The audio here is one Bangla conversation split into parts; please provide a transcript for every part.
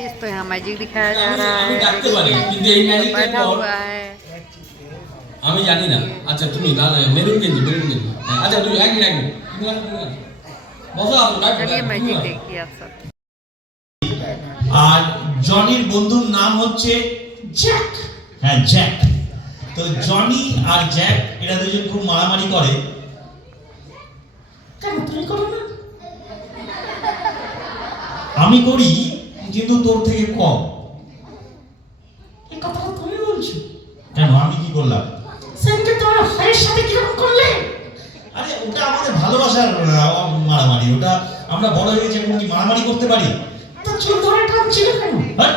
लेडीज तो यहाँ मैजिक दिखाया जा रहा है। ডাকতে পারি কিন্তু এই ম্যাজিকটা बैठा পর हुआ है। আমি জানি না। আচ্ছা তুমি মেরুন গেঞ্জি আচ্ছা তুমি এক মিনিট বসো चलिए मैजिक देखिए आप सब। আর জনির বন্ধুর নাম হচ্ছে জ্যাক। হ্যাঁ জ্যাক। তো জনি আর জ্যাক এরা দুজন খুব মারামারি করে। কেন তুমি করো না? আমি করি কিন্তু তোর থেকে কম। এই কথাটা তুমি বলছো? কেন আমি কি করলাম? সেদিনকে তোমার ভাইয়ের সাথে কিরকম করলে? আরে ওটা আমাদের ভালোবাসার মারামারি। ওটা আমরা বড় হয়ে গেছি এখন কি মারামারি করতে পারি? তো চুল ধরে টানছিল কেন? হ্যাঁ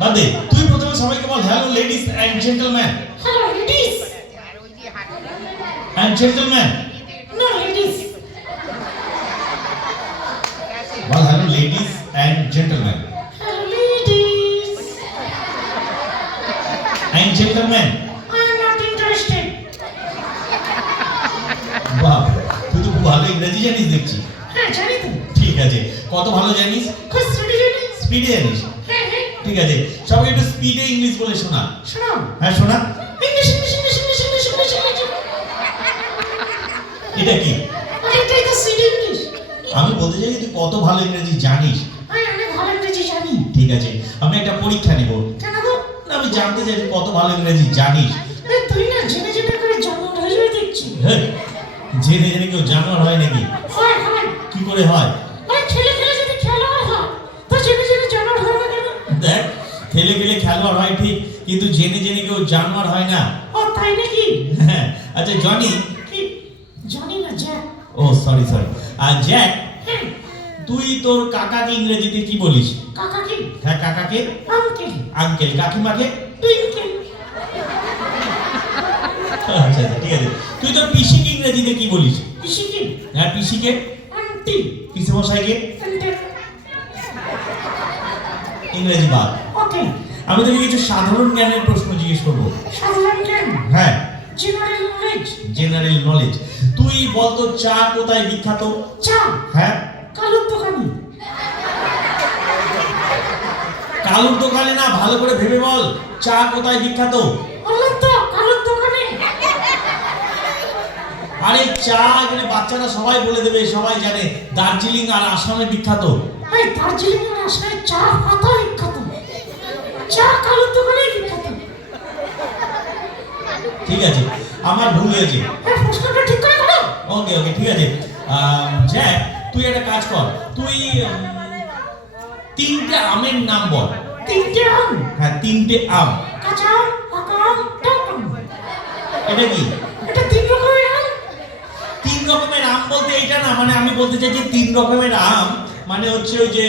বাদে তুই প্রথমে সবাইকে বল hello ladies and gentleman. Hello ladies and gentleman. No ladies. বল hello ladies and gentleman. Hello ladies and gentleman. I am not interested. বাহ তুই তো খুব ভালো ইংরেজি জানিস দেখছি। হ্যাঁ জানি তো। ঠিক আছে কত ভালো জানিস? খুব স্পিডে জানিস। স্পিডে জানিস? হ্যাঁ হ্যাঁ ঠিক আছে সবাই একটু স্পিডে ইংলিশ বলে শোনা। শোনা। হ্যাঁ শোনা। English English English English English English English. এটা কি? এটাই তো সিডি ইংলিশ। আমি বলতে চাই তুই কত ভালো ইংরেজি জানিস। আমি অনেক ভালো ইংরেজি জানি। ঠিক আছে আমি একটা পরীক্ষা নেব। কেন গো? না আমি জানতে চাই তুই কত ভালো ইংরেজি জানিস। তুই না জেনে জেনে করে জানোয়ার হয়ে যাবে দেখছি। হ্যাঁ জেনে জেনে কেউ জানোয়ার হয় নাকি? হয় হয়। কি করে হয়? আরে খেলে খেলে যদি খেলোয়াড় হয় তো জেনে জেনে জানোয়ার হয় না কেন? দেখ খেলে খেলে খেলোয়াড় হয় ঠিক কিন্তু জেনে জেনে কেউ জানোয়ার হয় না। ও তাই নাকি? হ্যাঁ আচ্ছা জনি কি? জনি না জ্যাক। ও সরি সরি। আর জ্যাক তুই তোর কাকাকে ইংরেজিতে কি বলিস? কাকাকে? হ্যাঁ কাকাকে আঙ্কেল। আঙ্কেল কাকিমাকে টুইঙ্কেল। আচ্ছা ঠিক আছে তুই তোর পিসিকে ইংরেজিতে কি বলিস? পিসিকে? হ্যাঁ পিসিকে আন্টি। পিসি মশাইকে আন্টি। ইংরেজি বাদ। ওকে আমি তোকে কিছু সাধারণ জ্ঞানের প্রশ্ন জিজ্ঞেস করব। সাধারণ জ্ঞান? হ্যাঁ জেনারেল নলেজ। General knowledge. তুই বল তো চা কোথায় বিখ্যাত? চা? হ্যাঁ কালুর দোকানে। কালুর দোকানে না ভালো করে ভেবে বল চা কোথায় বিখ্যাত? বললাম তো কালুর দোকানে। আরে চা এখানে বাচ্চারা সবাই বলে দেবে সবাই জানে দার্জিলিং আর আসামে বিখ্যাত। এই দার্জিলিং আর আসামে চা পাতা বিখ্যাত। চা কালুর দোকানে বিখ্যাত। ঠিক আছে আমার ভুল হয়েছে। এই প্রশ্নটা ঠিক করে করো। ওকে ওকে ঠিক আছে জ্যাক তুই একটা কাজ কর তুই তিনটে আমের নাম বল। তিনটে আম? হ্যাঁ তিনটে আম। কাঁচা আম, পাকা আম, টক আম। এটা কি? এটা তিন রকমের আম। তিন রকমের আম বলতে এটা না মানে আমি বলতে চাই যে তিন রকমের আম মানে হচ্ছে ওই যে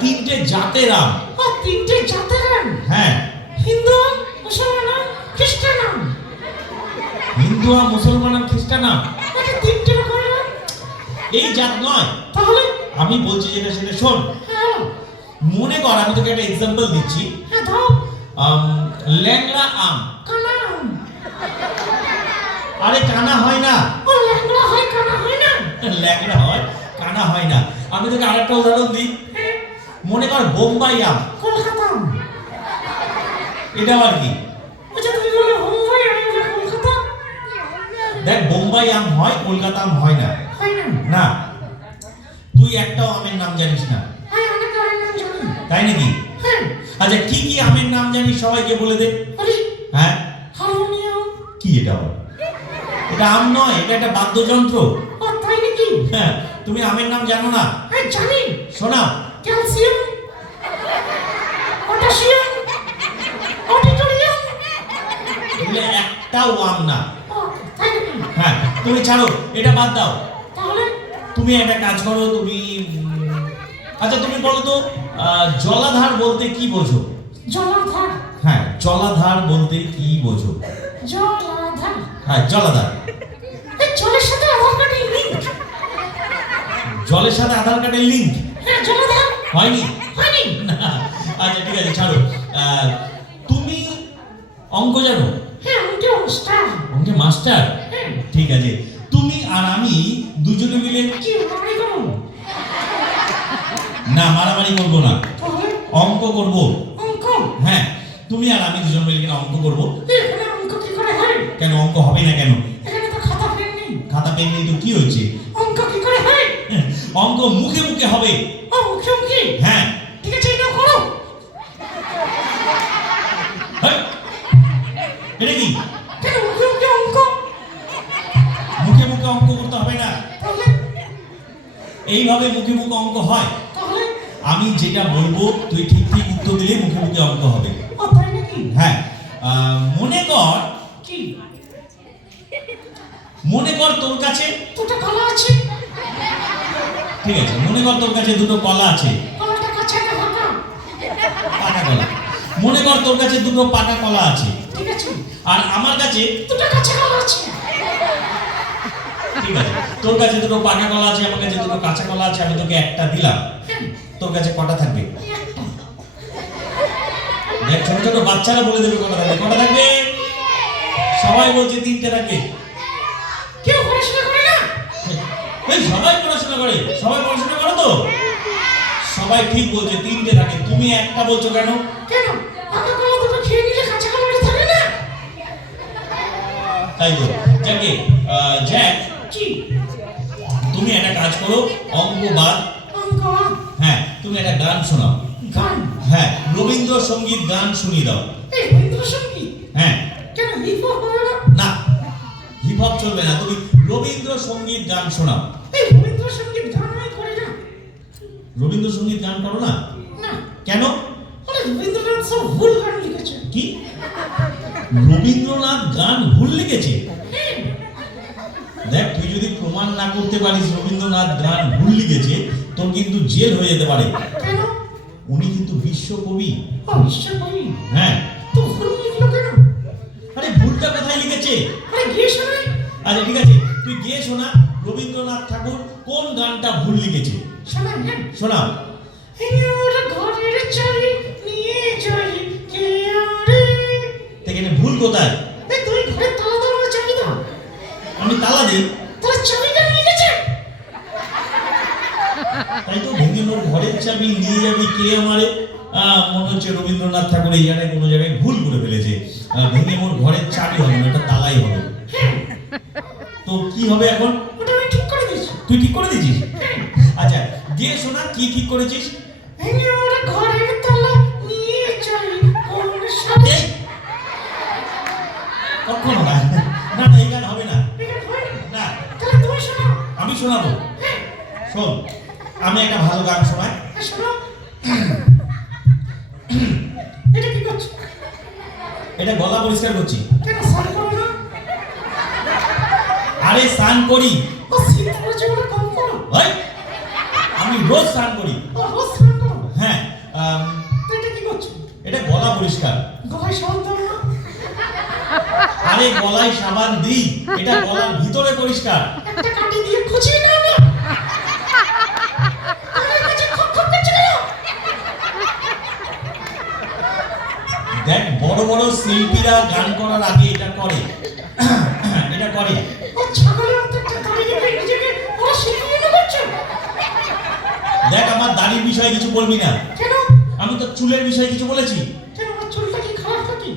তিনটে জাতের আম। ও তিনটে জাতের আম? হ্যাঁ হিন্দু আম, মুসলমান আম, খ্রিস্টান আম। হিন্দু আম, মুসলমান আম, খ্রিস্টান আম এটা তিনটে রকমের আম। এই জাত নয় তাহলে? আমি বলছি যেটা সেটা শোন। হ্যাঁ মনে কর আমি তোকে একটা एग्जांपल দিচ্ছি। হ্যাঁ দাও। ল্যাংড়া আম। কানা আম। আরে কানা হয় না। ও ল্যাংড়া হয় কানা হয় না? ল্যাংড়া হয় কানা হয় না। আমি তোকে আরেকটা উদাহরণ দিই। মনে কর বোম্বাই আম। কলকাতা আম। এটা আর কি? আচ্ছা তুমি বলো বোম্বাই আম না কলকাতা? দেখ বোম্বাই আম হয় কলকাতা আম হয় না। হয় না? না তুই একটাও আমের নাম জানিস না। হ্যাঁ অনেক আমের নাম জানি। তাই নাকি? হ্যাঁ আচ্ছা কি কি আমের নাম জানিস সবাইকে বলে দে। আরে হ্যাঁ হারমোনিয়াম। কি এটা? এটা আম নয় এটা একটা বাদ্যযন্ত্র। ও তাই নাকি? হ্যাঁ তুমি আমের নাম জানো না? হ্যাঁ জানি। শোনাও। Calcium, potassium, auditorium. এগুলো একটাও আম না। ও তাই নাকি? হ্যাঁ তুমি ছাড়ো এটা বাদ দাও। তাহলে তুমি একটা কাজ করো তুমি আচ্ছা তুমি বলো তো জলাধার বলতে কি বোঝো? জলাধার? হ্যাঁ জলাধার বলতে কি বোঝো? জলাধার? হ্যাঁ জলাধার। এই জলের সাথে আধার কার্ডের লিংক। জলের সাথে আধার কার্ডের লিংক? হ্যাঁ জলাধার। হয়নি? হয়নি। আচ্ছা ঠিক আছে ছাড়ো তুমি অঙ্ক জানো? হ্যাঁ অঙ্কে মাস্টার। অঙ্কে মাস্টার? হ্যাঁ ঠিক আছে তুমি আর আমি দুজনে মিলে কি লড়াই করব? না মারামারি করবো না, তাহলে অঙ্ক করব। অঙ্ক? হ্যাঁ, তুমি আর আমি দুজন মিলে কিনা অঙ্ক করব। এখানে অঙ্ক কি করে হয়? কেন অঙ্ক হবে না কেন? এখানে তো খাতা পেন নেই। খাতা পেন নেই তো কি হয়েছে? অঙ্ক কি করে হয়? অঙ্ক মুখে মুখে হবে। ও মুখে মুখে? হ্যাঁ। ঠিক আছে, এটা করো। হেই, এটা কি? কেন মুখে মুখে অঙ্ক? মুখে মুখে অঙ্ক করতে হবে না, তাহলে? এইভাবে মুখে মুখে অঙ্ক হয়। তাহলে? আমি যেটা বলবো তুই ঠিক ঠিক উত্তর দিলে মুখে মুখে অঙ্ক হবে। ও তাই নাকি? হ্যাঁ, মনে কর কি? তোর কাছে, দুটো কলা আছে। ঠিক আছে, মনে কর তোর কাছে দুটো কলা আছে। কলাটা কাঁচা না পাকা? পাকা কলা। মনে কর তোর কাছে দুটো পাকা কলা আছে, ঠিক আছে। আর আমার কাছে, দুটো কাঁচা কলা আছে। ঠিক আছে, তোর কাছে দুটো পাকা কলা আছে, আমার কাছে দুটো কাঁচা কলা আছে, আমি তোকে একটা দিলাম, তোর কাছে কটা থাকবে? একটা। দেখ, ছোট ছোট বাচ্চারা বলে দেবে কটা থাকবে। কটা থাকবে? সবাই বলছে তিনটে থাকবে। কেউ পড়াশোনা করে না? এই সবাই পড়াশোনা করে, সবাই পড়াশোনা করো তো? সবাই ঠিক বলছে তিনটে থাকে, তুমি একটা বলছো কেন? কেন? পাকা কলা দুটো খেয়ে নিলে কাঁচা কলাটা থাকে না? তাই তো। যাকে জ্যাক, কি? তুমি একটা কাজ করো, অঙ্ক বাদ। অঙ্ক? হ্যাঁ, তুমি একটা গান শোনাও। গান? হ্যাঁ, রবীন্দ্রসঙ্গীত গান শুনিয়ে দাও। এই রবীন্দ্রসঙ্গীত? হ্যাঁ। কেন হিপ হপ হবে না? না, হিপ হপ চলবে না, তুমি রবীন্দ্রসঙ্গীত গান শোনাও। এই রবীন্দ্রসঙ্গীত গান আমি করি না। রবীন্দ্রসঙ্গীত গান করো না? না। কেন? আরে রবীন্দ্রনাথ সব ভুল গান লিখেছে। কি? রবীন্দ্রনাথ গান ভুল লিখেছে? দেখ, তুই যদি প্রমাণ না করতে পারিস রবীন্দ্রনাথ গান ভুল লিখেছে, তোর কিন্তু জেল হয়ে যেতে পারে। কেন? উনি কিন্তু বিশ্বকবি। ও বিশ্বকবি? হ্যাঁ। তো ভুল লিখলো কেন? আরে ভুলটা কোথায় লিখেছে? আরে গিয়ে শোনাই। আচ্ছা ঠিক আছে, তুই গিয়ে শোনা রবীন্দ্রনাথ ঠাকুর কোন গানটা ভুল লিখেছে। শোনাই। হ্যাঁ, শোনাও। ওর ঘরের চাবি নিয়ে যাই কে আরে। এখানে ভুল কোথায়? এই তুই ঘরের তালা দাও, আমার চাবি দাও। আমি তালা দিই, তাহলে চাবিটা লিখেছে। তাই তো। ভেঙে মোর ঘরের চাবি নিয়ে যাবি কে আমারে। মনে হচ্ছে রবীন্দ্রনাথ ঠাকুর এই জায়গায় কোনো জায়গায় ভুল করে ফেলেছে। ভেঙে মোর ঘরের চাবি হবে না, এটা তালাই হবে। তো কি হবে এখন? ওটা আমি ঠিক করে দিয়েছি। তুই ঠিক করে দিয়েছিস? আচ্ছা, গিয়ে শোনা কি ঠিক করেছিস। ওর ঘরের তালা নিয়ে যাই কোন সাথে। এই, কখনো না, না না, এই গান হবে না। না, তাহলে তুমি শোনো। আমি শোনাবো। শোন, আমি একটা ভালো গান শোনাই। শোনো। এটা কি করছো? এটা গলা পরিষ্কার করছি। কেন স্নান করো না? আরে স্নান করি। ও শীত পড়েছে বলে কম করো। ওই, আমি রোজ স্নান করি। ও রোজ স্নান করো? হ্যাঁ। তো এটা কি করছো? এটা গলা পরিষ্কার। গলায় সাবান দাও না? আরে গলায় সাবান দিই, এটা গলার ভিতরে পরিষ্কার। একটা কাঠি দিয়ে খুঁচিয়ে নাও না? আমার কাছে খপ খপ করছে কেন? দেখ, বড় বড় শিল্পীরা গান করার আগে এটা করে। এটা করে। ও ছাগলের মতো একটা দাঁড়িয়ে রেখে নিজেকে ওরা শিল্পী মনে করছে। দেখ, আমার দাড়ির বিষয়ে কিছু বলবি না। কেন? আমি তো চুলের বিষয়ে কিছু বলেছি। কেন আমার চুলটা কি খারাপ নাকি?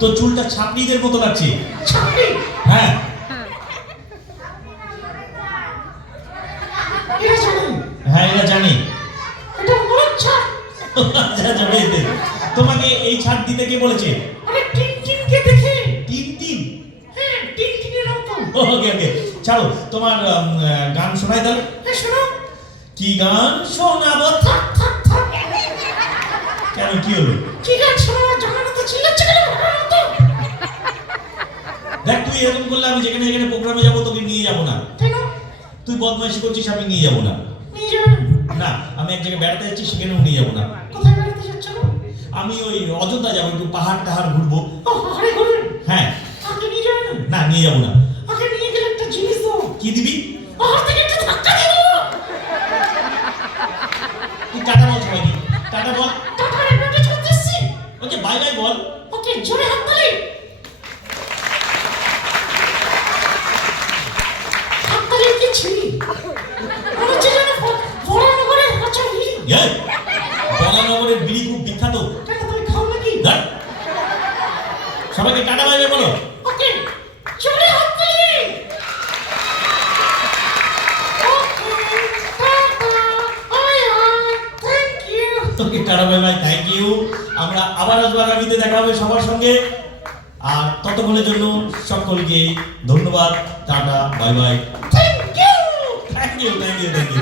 তো চুলটা ছাপড়িদের মতো লাগছে। ছাপড়ি? হ্যাঁ। এরা জানে? হ্যাঁ, এরা জানে। এটা মরদ ছাপ। আচ্ছা, আচ্ছা, বেশ বেশ। তোমাকে এই ছাড় দিতে কে বলেছে? আরে টিনটিনকে দেখে। টিনটিন? হ্যাঁ, টিনটিনের মতো। ওকে ওকে, ছাড়ো। তোমার গান শোনাই তাহলে। হ্যাঁ, শোনো। কি গান শোনাবো? থাক থাক থাক। কেন, কি হলো? কি গান শোনাবো জানো না তো চিল্লাচ্ছে কেন? দেখ, তুই এরকম করলে আমি যেখানে যেখানে প্রোগ্রামে যাবো তোকে নিয়ে যাবো না। কেন? তুই বদমাইশি করছিস, আমি নিয়ে যাবো না। নিয়ে যাবেন? না, আমি এক জায়গায় বেড়াতে যাচ্ছি, সেখানেও নিয়ে যাবো না। কোথায় বেড়াতে যাচ্ছ? আমি ওই অযোধ্যা যাবো, একটু পাহাড় টাহাড় ঘুরবো। ও হারে ঘুরবেন? হ্যাঁ। আগে নিয়ে যাবেন না? না, নিয়ে যাবো না। আগে নিয়ে গেলে একটা জিনিস দাও। কি দিবি? পাহাড় থেকে একটা ধাক্কা দিয়ে দেবো। তুই টাটা বল সবাইকে। টাটা বল। টাটা রেডিওটা ছাড়তে এসছি। ওকে বাই বাই বল। ওকে, জোরে হাত তালি। হাত তালি কি ছিলি? মনে হচ্ছে যেন বড় করে হাঁচড় এই বরানগরের বিড়ি খুব বিখ্যাত। কেন তুমি খাও নাকি? ধ্যাৎ। সবাইকে টাটা বাই বাই বলো। ওকে চলে হাততালি। Okay tata bye bye thank you. তোকে tata bye bye thank you. আমরা আবার আসবো, আগামীতে দেখা হবে সবার সঙ্গে। আর ততক্ষণের জন্য সকলকে ধন্যবাদ, টাটা bye bye thank you. Thank you thank you thank you.